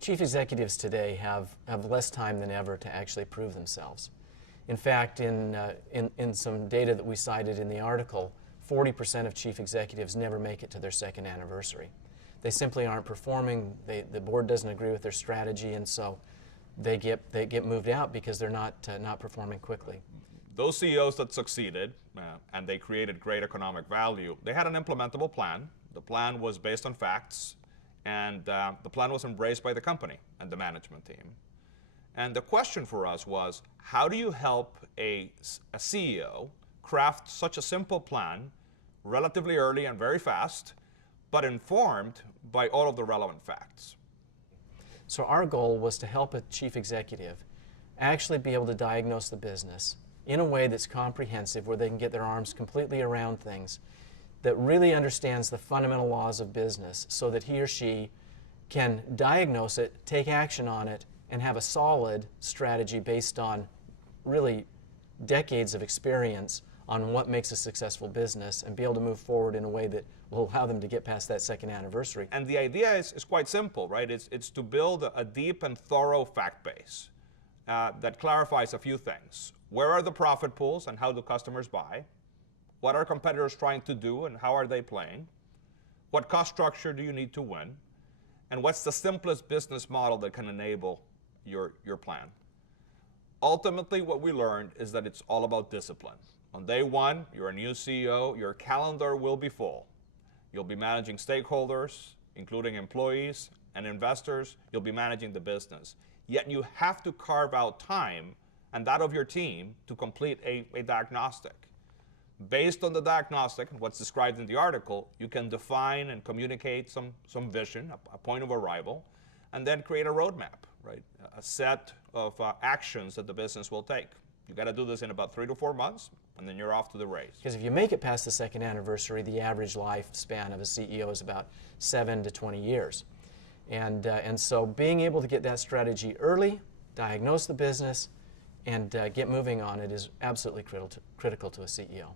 Chief executives today have less time than ever to actually prove themselves. In fact, in some data that we cited in the article, 40% of chief executives never make it to their second anniversary. They simply aren't performing, the board doesn't agree with their strategy, and so they get moved out because they're not performing quickly. Those CEOs that succeeded and they created great economic value, they had an implementable plan. The plan was based on facts, and the plan was embraced by the company and the management team. And the question for us was, how do you help a CEO craft such a simple plan relatively early and very fast, but informed by all of the relevant facts? So our goal was to help a chief executive actually be able to diagnose the business in a way that's comprehensive, where they can get their arms completely around things, that really understands the fundamental laws of business, so that he or she can diagnose it, take action on it, and have a solid strategy based on really decades of experience on what makes a successful business, and be able to move forward in a way that will allow them to get past that second anniversary. And the idea is quite simple, right? It's to build a deep and thorough fact base that clarifies a few things. Where are the profit pools and how do customers buy? What are competitors trying to do and how are they playing? What cost structure do you need to win? And what's the simplest business model that can enable your plan? Ultimately, what we learned is that it's all about discipline. On day one, you're a new CEO, your calendar will be full. You'll be managing stakeholders, including employees and investors. You'll be managing the business. Yet you have to carve out time, and that of your team, to complete a diagnostic. Based on the diagnostic and what's described in the article, you can define and communicate some vision, a point of arrival, and then create a roadmap, right? A set of actions that the business will take. You got to do this in about 3 to 4 months, and then you're off to the race. Because if you make it past the second anniversary, the average lifespan of a CEO is about 7 to 20 years. And so being able to get that strategy early, diagnose the business, and get moving on it is absolutely critical to a CEO.